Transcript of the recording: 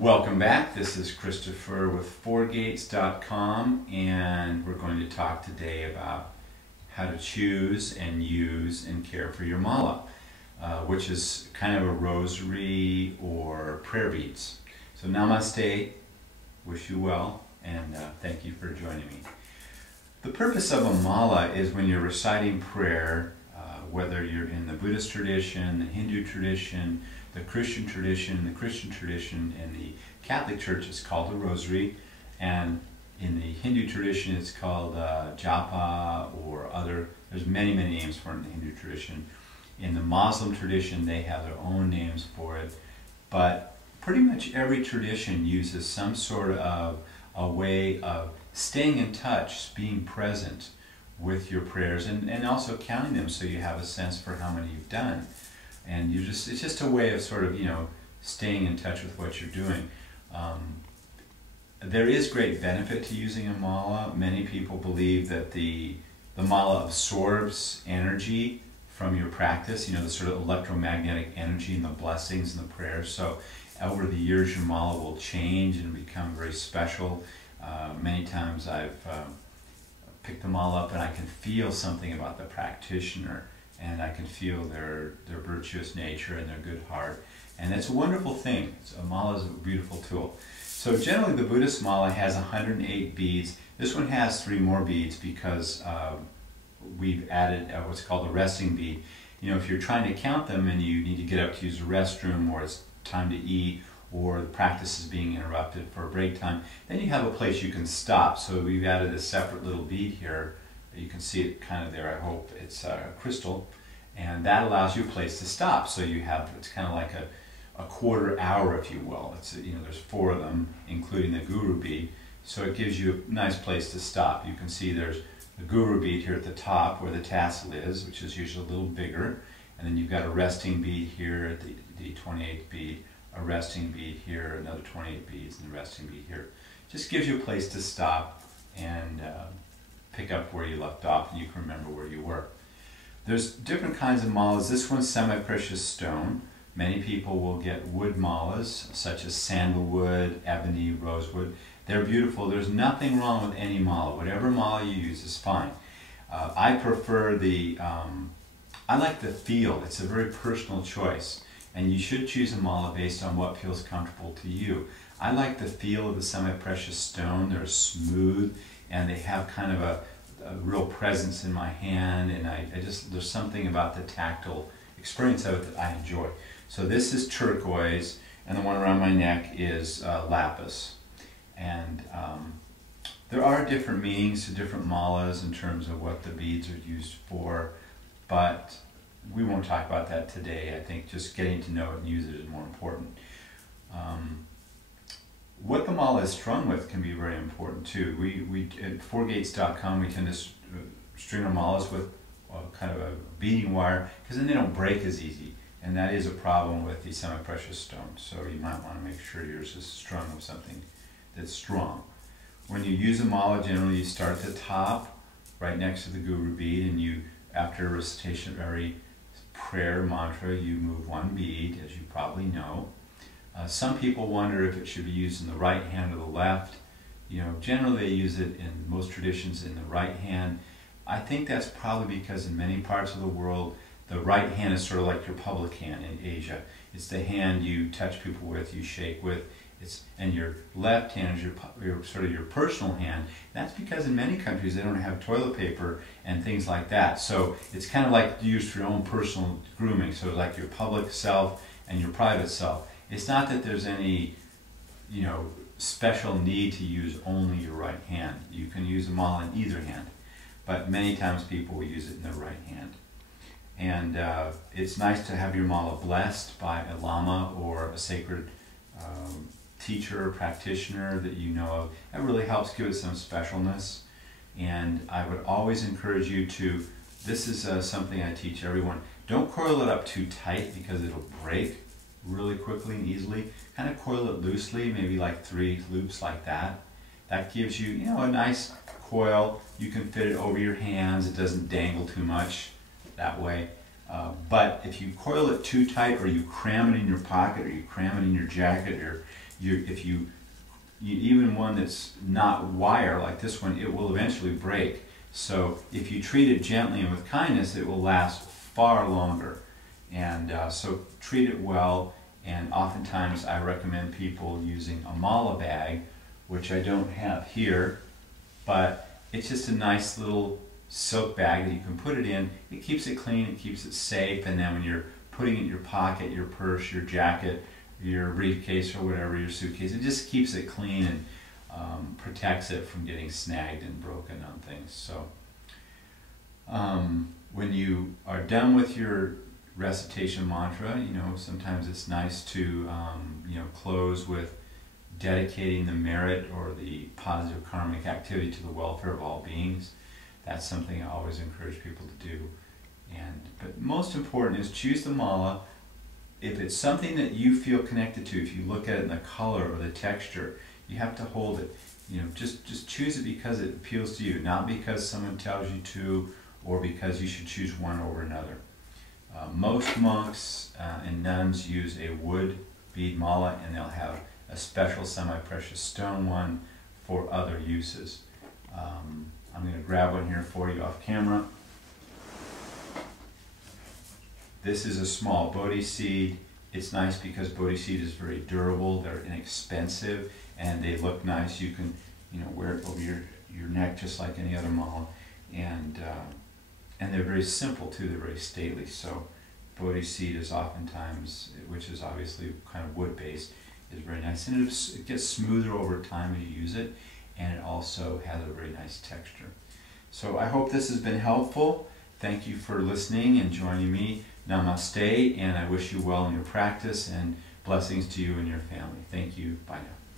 Welcome back. This is Christopher with 4gates.com, and we're going to talk today about how to choose and use and care for your mala, which is kind of a rosary or prayer beads. So Namaste, wish you well, and thank you for joining me. The purpose of a mala is when you're reciting prayer, whether you're in the Buddhist tradition, the Hindu tradition, the Christian tradition, and the Catholic Church is called the rosary, and in the Hindu tradition it's called japa or other, there's many names for it in the Hindu tradition. In the Muslim tradition they have their own names for it, but pretty much every tradition uses some sort of a way of staying in touch, being present with your prayers, and also counting them so you have a sense for how many you've done. And it's just a way of sort of, staying in touch with what you're doing. There is great benefit to using a mala. Many people believe that the mala absorbs energy from your practice, the sort of electromagnetic energy and the blessings and the prayers. So over the years your mala will change and become very special. Many times I've picked the mala up and I can feel something about the practitioner, and I can feel their virtuous nature and their good heart. And it's a wonderful thing. A mala is a beautiful tool. So generally the Buddhist mala has 108 beads. This one has 3 more beads because we've added what's called a resting bead. If you're trying to count them and you need to get up to use the restroom, or it's time to eat, or the practice is being interrupted for a break time, then you have a place you can stop. So we've added a separate little bead here. You can see it kind of there, I hope. It's crystal, and that allows you a place to stop. So you have, it's kind of like a quarter hour, if you will. It's, there's 4 of them, including the guru bead. So it gives you a nice place to stop. You can see there's the guru bead here at the top where the tassel is, which is usually a little bigger. And then you've got a resting bead here at the 28th bead, a resting bead here, another 28 beads, and a resting bead here. Just gives you a place to stop and pick up where you left off, and you can remember where you were. There's different kinds of malas. This one's semi-precious stone. Many people will get wood malas, such as sandalwood, ebony, rosewood. They're beautiful. There's nothing wrong with any mala. Whatever mala you use is fine. I prefer I like the feel. It's a very personal choice, and you should choose a mala based on what feels comfortable to you. I like the feel of the semi-precious stone. They're smooth, and they have kind of a real presence in my hand, and there's something about the tactile experience of it that I enjoy. So this is turquoise, and the one around my neck is lapis. And there are different meanings to different malas in terms of what the beads are used for, but we won't talk about that today. I think just getting to know it and use it is more important. What the mala is strung with can be very important too. We at 4gates.com we tend to string our malas with kind of a beading wire, because then they don't break as easy, and that is a problem with the semi-precious stone. So you might want to make sure yours is strung with something that's strong. When you use a mala, generally you start at the top, right next to the guru bead, and you, after a recitation of every prayer mantra, you move 1 bead, as you probably know. Some people wonder if it should be used in the right hand or the left. Generally they use it in most traditions in the right hand. I think that's probably because in many parts of the world, the right hand is sort of like your public hand in Asia. It's the hand you touch people with, you shake with, and your left hand is your sort of your personal hand. That's because in many countries they don't have toilet paper and things like that. So it's kind of like used for your own personal grooming. So it's like your public self and your private self. It's not that there's any, special need to use only your right hand. You can use a mala in either hand, but many times people will use it in their right hand. And it's nice to have your mala blessed by a lama or a sacred teacher or practitioner that you know of. That really helps give it some specialness. And I would always encourage you to, this is something I teach everyone, don't coil it up too tight because it'll break really quickly and easily. Kind of coil it loosely, maybe like 3 loops like that. That gives you, a nice coil. You can fit it over your hands. It doesn't dangle too much that way. But if you coil it too tight, or you cram it in your pocket, or you cram it in your jacket, or even one that's not wire like this one, it will eventually break. So if you treat it gently and with kindness, it will last far longer. And so treat it well. And oftentimes I recommend people using a mala bag, which I don't have here, but it's just a nice little silk bag that you can put it in. It keeps it clean, it keeps it safe, and then when you're putting it in your pocket, your purse, your jacket, your briefcase or whatever, your suitcase, it just keeps it clean and protects it from getting snagged and broken on things. So when you are done with your recitation mantra, you know, sometimes it's nice to you know, close with dedicating the merit or the positive karmic activity to the welfare of all beings. That's something I always encourage people to do. But most important is choose the mala. If it's something that you feel connected to, if you look at it in the color or the texture, you have to hold it. You know, just choose it because it appeals to you, not because someone tells you to, or because you should choose one over another. Most monks and nuns use a wood bead mala, and they'll have a special semi-precious stone one for other uses. I'm going to grab one here for you off camera. This is a small Bodhi Seed. It's nice because Bodhi Seed is very durable, they're inexpensive, and they look nice. You can, you know, wear it over your neck just like any other mala. And they're very simple too, they're very stately. So Bodhi Seed is oftentimes, which is obviously kind of wood-based, is very nice. And it gets smoother over time as you use it, and it also has a very nice texture. So I hope this has been helpful. Thank you for listening and joining me. Namaste, and I wish you well in your practice, and blessings to you and your family. Thank you. Bye now.